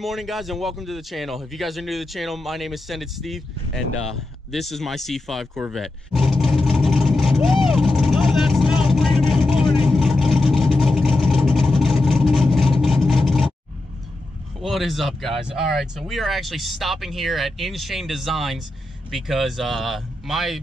morning, guys, and welcome to the channel. If you guys are new to the channel, my name is Send It Steve, and this is my C5 Corvette. Woo! Love that smell, freedom in the morning. What is up, guys? All right, so we are actually stopping here at InShane Designs because my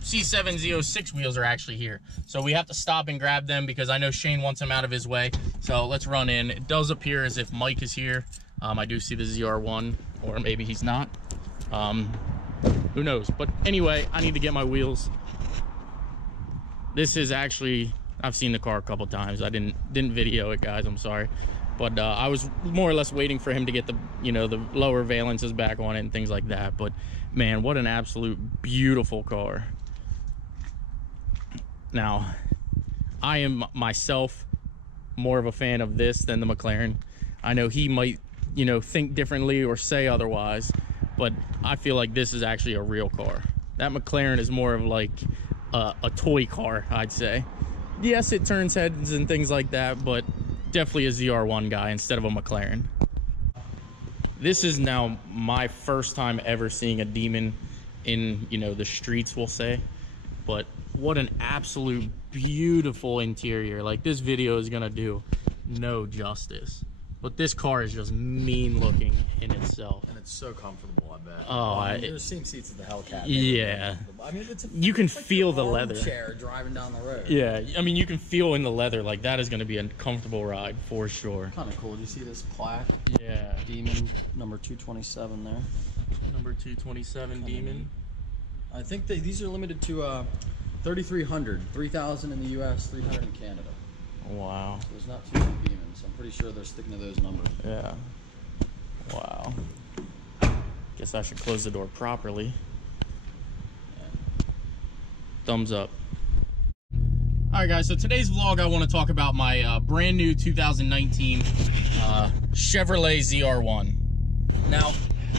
C7 Z06 wheels are actually here. So we have to stop and grab them because I know Shane wants them out of his way. So let's run in. It does appear as if Mike is here. I do see the ZR1, or maybe he's not. Who knows? But anyway, I need to get my wheels. This is actually, I've seen the car a couple times. I didn't video it, guys. I'm sorry. But I was more or less waiting for him to get the, the lower valences back on it and things like that. But man, what an absolute beautiful car. Now, I am myself more of a fan of this than the McLaren. I know he might, think differently or say otherwise, but I feel like this is actually a real car. That McLaren is more of like a toy car, I'd say. Yes, it turns heads and things like that, but definitely a ZR1 guy instead of a McLaren. This is now my first time ever seeing a Demon in, the streets, we'll say. But what an absolute beautiful interior. Like, this video is gonna do no justice. But this car is just mean looking in itself. And it's so comfortable, I bet. Oh, there's the same seats as the Hellcat. Yeah. I mean, you can feel the leather. Chair driving down the road. Yeah, I mean, you can feel in the leather, like, that is gonna be a comfortable ride for sure. Kind of cool. Do you see this plaque? Yeah. Demon number 227 there. Number 227 Demon. I think these are limited to 3,300, 3,000 in the US, 300 in Canada. Wow. So there's not too many Demons. I'm pretty sure they're sticking to those numbers. Yeah. Wow. Guess I should close the door properly. Yeah. Thumbs up. Alright, guys, so today's vlog I want to talk about my brand new 2019 Chevrolet ZR1. Now,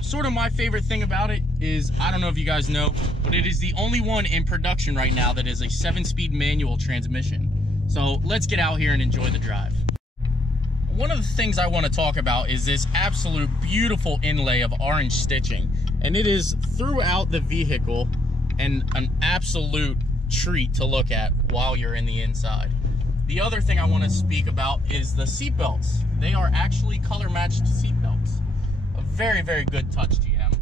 sort of my favorite thing about it is, I don't know if you guys know, but it is the only one in production right now that is a 7-speed manual transmission. So let's get out here and enjoy the drive. One of the things I want to talk about is this absolute beautiful inlay of orange stitching. And it is throughout the vehicle and an absolute treat to look at while you're in the inside. The other thing I want to speak about is the seat belts. They are actually color matched seat belts. A very, very good touch, GM.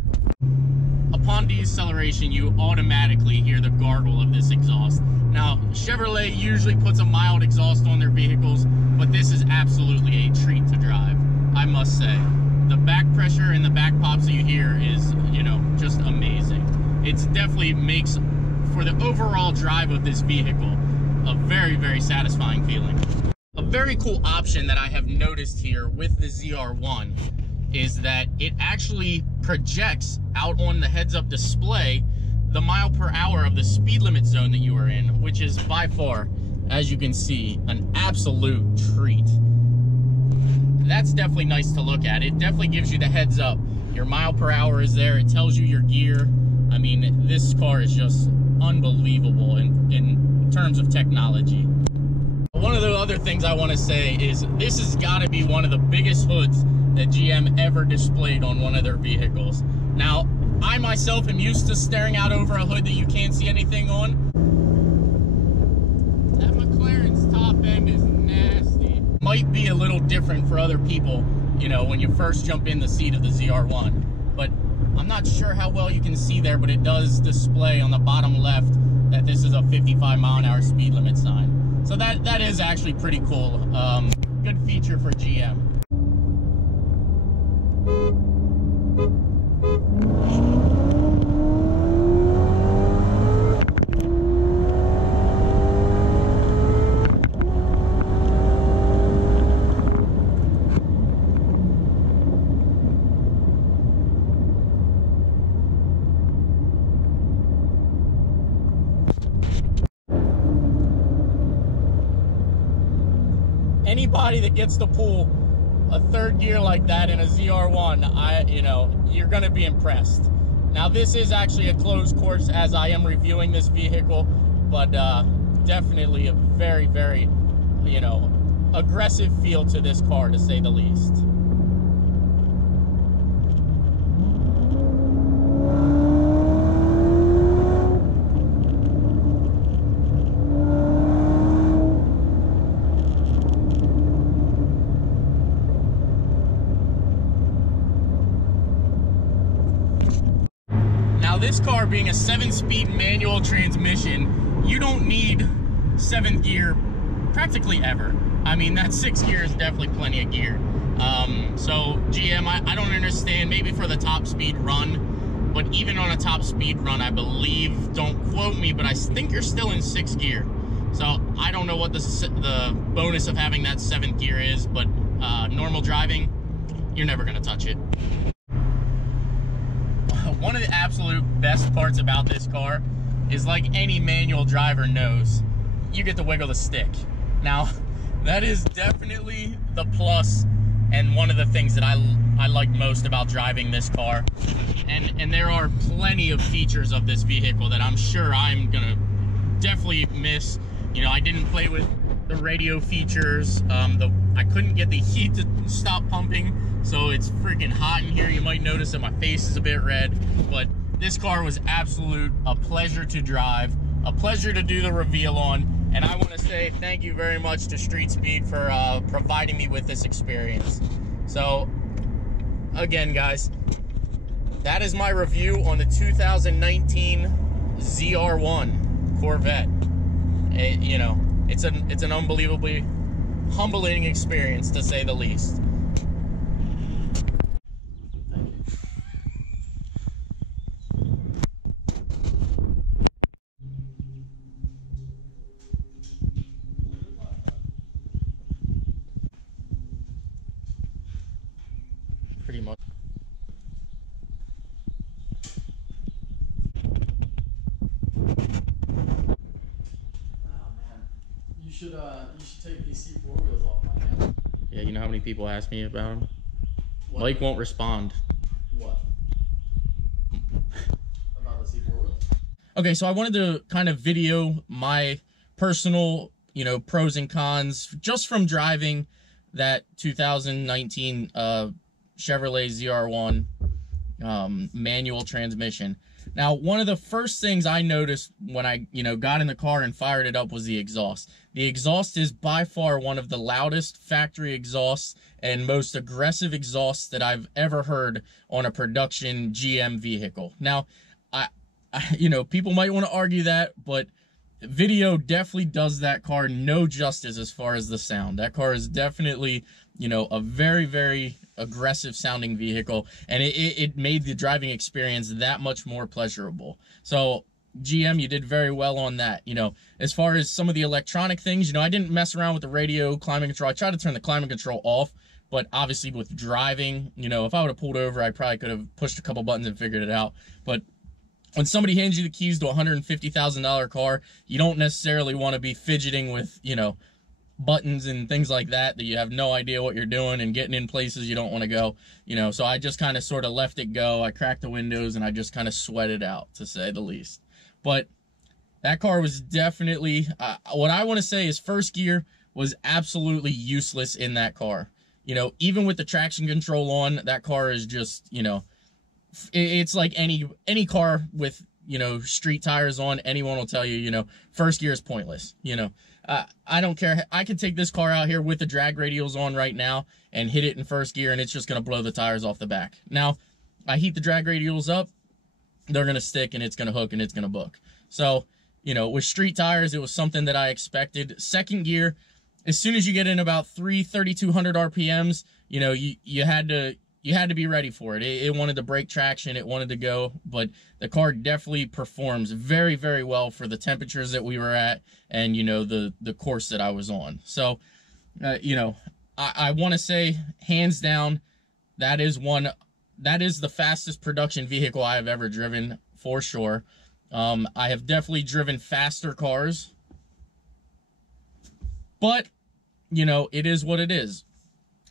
Upon deceleration, you automatically hear the gargle of this exhaust. Now, Chevrolet usually puts a mild exhaust on their vehicles, but this is absolutely a treat to drive, I must say. The back pressure and the back pops that you hear is, just amazing. It definitely makes, for the overall drive of this vehicle, a very, very satisfying feeling. A very cool option that I have noticed here with the ZR1 is that it actually projects out on the heads-up display the mile per hour of the speed limit zone that you are in, which is by far, as you can see, an absolute treat. That's definitely nice to look at. It definitely gives you the heads up. Your mile per hour is there. It tells you your gear. I mean, this car is just unbelievable in terms of technology. One of the other things I want to say is this has got to be one of the biggest hoods that GM ever displayed on one of their vehicles. Now, I myself am used to staring out over a hood that you can't see anything on. That McLaren's top end is nasty. Might be a little different for other people, when you first jump in the seat of the ZR1. But I'm not sure how well you can see there, but it does display on the bottom left that this is a 55-mile-an-hour speed limit sign. So that is actually pretty cool. Good feature for GM. Anybody that gets to pull a third gear like that in a ZR1, you're gonna be impressed. Now, this is actually a closed course as I am reviewing this vehicle, but definitely a very, very, aggressive feel to this car, to say the least. Now this car being a 7-speed manual transmission, you don't need 7th gear practically ever. I mean, that 6th gear is definitely plenty of gear. So GM, I don't understand, maybe for the top speed run, but even on a top speed run, I believe, don't quote me, but I think you're still in 6th gear. So I don't know what the bonus of having that 7th gear is, but normal driving, you're never gonna touch it. One of the absolute best parts about this car is, like any manual driver knows, you get to wiggle the stick. Now, that is definitely the plus and one of the things that I like most about driving this car. And there are plenty of features of this vehicle that I'm sure I'm gonna definitely miss. You know, I didn't play with the radio features. I couldn't get the heat to stop pumping, so it's freaking hot in here. You might notice that my face is a bit red, but this car was a pleasure to drive, a pleasure to do the reveal on, and I want to say thank you very much to Street Speed for providing me with this experience. So, again, guys, that is my review on the 2019 ZR1 Corvette. You know, it's an unbelievably humbling experience, to say the least. Pretty much. You should take these C4 wheels off, my man. Yeah, you know how many people ask me about them? What? Mike won't respond. What? About the C4 wheels? Okay, so I wanted to kind of video my personal, you know, pros and cons just from driving that 2019 Chevrolet ZR1 manual transmission. Now, one of the first things I noticed when I, got in the car and fired it up was the exhaust. The exhaust is by far one of the loudest factory exhausts and most aggressive exhausts that I've ever heard on a production GM vehicle. Now, I people might want to argue that, but video definitely does that car no justice as far as the sound. That car is definitely, a very, very aggressive sounding vehicle, and it made the driving experience that much more pleasurable. So GM, you did very well on that. As far as some of the electronic things, I didn't mess around with the radio, climate control. I tried to turn the climate control off, but obviously with driving, if I would have pulled over, I probably could have pushed a couple buttons and figured it out. But when somebody hands you the keys to a $150,000 car, you don't necessarily want to be fidgeting with, buttons and things like that you have no idea what you're doing and getting in places you don't want to go. So I just kind of sort of left it go. I cracked the windows and I just kind of sweated out, to say the least. But that car was definitely, what I want to say is first gear was absolutely useless in that car. Even with the traction control on, that car is just, it's like any car with, street tires on. Anyone will tell you, first gear is pointless. I don't care. I could take this car out here with the drag radials on right now and hit it in first gear, and it's just going to blow the tires off the back. Now, I heat the drag radials up, they're going to stick, and it's going to hook, and it's going to book. So, with street tires, it was something that I expected. Second gear, as soon as you get in about 3,200 RPMs, you had to be ready for it. It wanted to break traction. It wanted to go, but the car definitely performs very, very well for the temperatures that we were at and, the course that I was on. So, I want to say, hands down, that is the fastest production vehicle I have ever driven, for sure. I have definitely driven faster cars, but, it is what it is.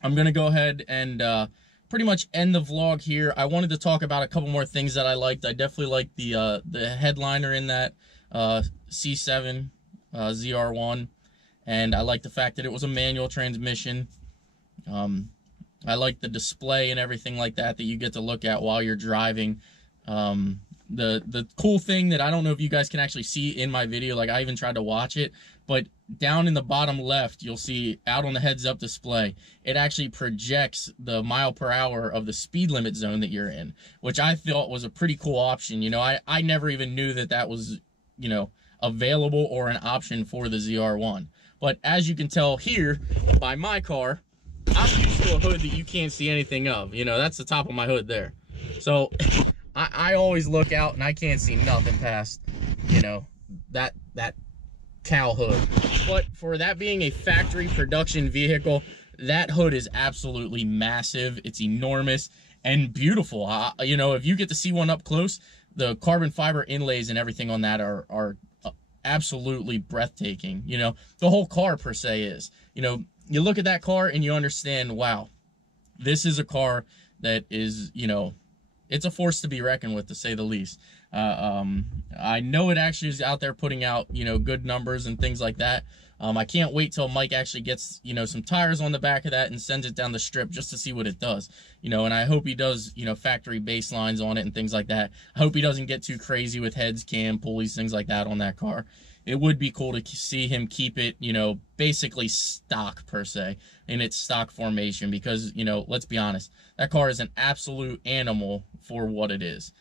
I'm going to go ahead and, pretty much end the vlog here. I wanted to talk about a couple more things that I liked. I definitely liked the headliner in that C7 ZR1, and I liked the fact that it was a manual transmission. I liked the display and everything like that you get to look at while you're driving. The cool thing that I don't know if you guys can actually see in my video, like I even tried to watch it, but down in the bottom left, you'll see out on the heads-up display, it actually projects the mile per hour of the speed limit zone that you're in, which I thought was a pretty cool option. You know, I never even knew that that was, you know, available or an option for the ZR1. But as you can tell here by my car, I'm used to a hood that you can't see anything of. You know, that's the top of my hood there. So I always look out and I can't see nothing past, you know, that cow hood. But for that being a factory production vehicle, that hood is absolutely massive. It's enormous and beautiful. You know, if you get to see one up close, the carbon fiber inlays and everything on that are absolutely breathtaking. You know, the whole car per se is. You know, you look at that car and you understand, wow, this is a car that is, you know, it's a force to be reckoned with, to say the least. I know it actually is out there putting out, you know, good numbers and things like that. I can't wait till Mike actually gets, you know, some tires on the back of that and sends it down the strip just to see what it does. You know, and I hope he does, you know, factory baselines on it and things like that. I hope he doesn't get too crazy with heads, cam, pulleys, things like that on that car. It would be cool to see him keep it, you know, basically stock per se, in its stock formation, because, you know, let's be honest, that car is an absolute animal for what it is.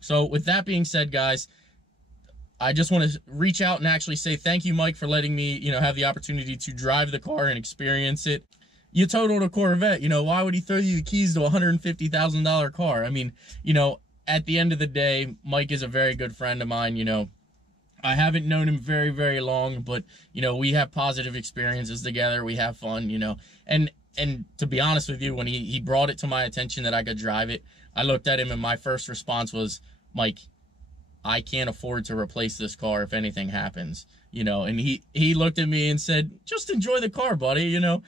So with that being said, guys, I just want to reach out and actually say thank you, Mike, for letting me, you know, have the opportunity to drive the car and experience it. You totaled a Corvette, you know, why would he throw you the keys to a $150,000 car? I mean, you know, at the end of the day, Mike is a very good friend of mine. You know, I haven't known him very, very long, but, you know, we have positive experiences together. We have fun, you know, and to be honest with you, when he brought it to my attention that I could drive it, I looked at him and my first response was, Mike, I can't afford to replace this car if anything happens, you know. And he looked at me and said, just enjoy the car, buddy, you know,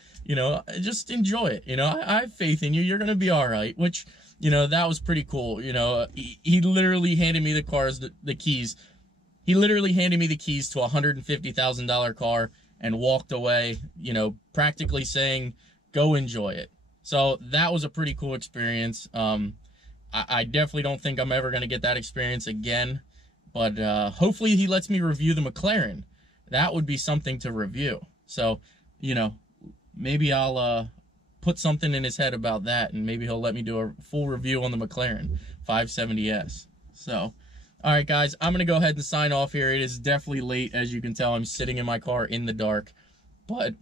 just enjoy it. You know, I have faith in you. You're going to be all right, which, you know, that was pretty cool. You know, he literally handed me the keys. He literally handed me the keys to a $150,000 car and walked away, you know, practically saying, go enjoy it. So that was a pretty cool experience. I definitely don't think I'm ever going to get that experience again, but hopefully he lets me review the McLaren. That would be something to review. So, you know, maybe I'll put something in his head about that, and maybe he'll let me do a full review on the McLaren 570S. So, all right, guys, I'm going to go ahead and sign off here. It is definitely late. As you can tell, I'm sitting in my car in the dark, but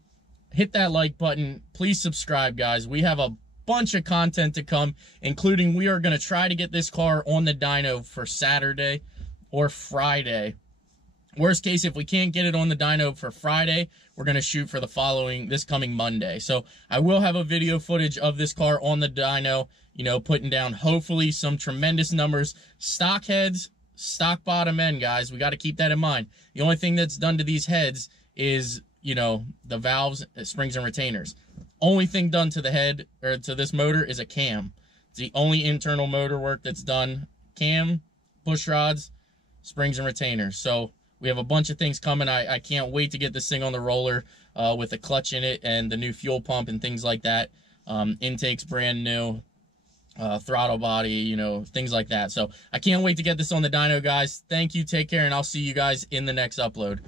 hit that like button. Please subscribe, guys. We have a bunch of content to come, including we are going to try to get this car on the dyno for Saturday or Friday. Worst case, if we can't get it on the dyno for Friday, we're going to shoot for this coming Monday. So I will have a video footage of this car on the dyno, you know, putting down hopefully some tremendous numbers. Stock heads, stock bottom end, guys. We got to keep that in mind. The only thing that's done to these heads is, you know, the valves, springs, and retainers. Only thing done to the head, or to this motor, is a cam. It's the only internal motor work that's done. Cam, push rods, springs, and retainers. So we have a bunch of things coming. I can't wait to get this thing on the roller with a clutch in it and the new fuel pump and things like that. Intake's brand new. Throttle body, you know, things like that. So I can't wait to get this on the dyno, guys. Thank you, take care, and I'll see you guys in the next upload.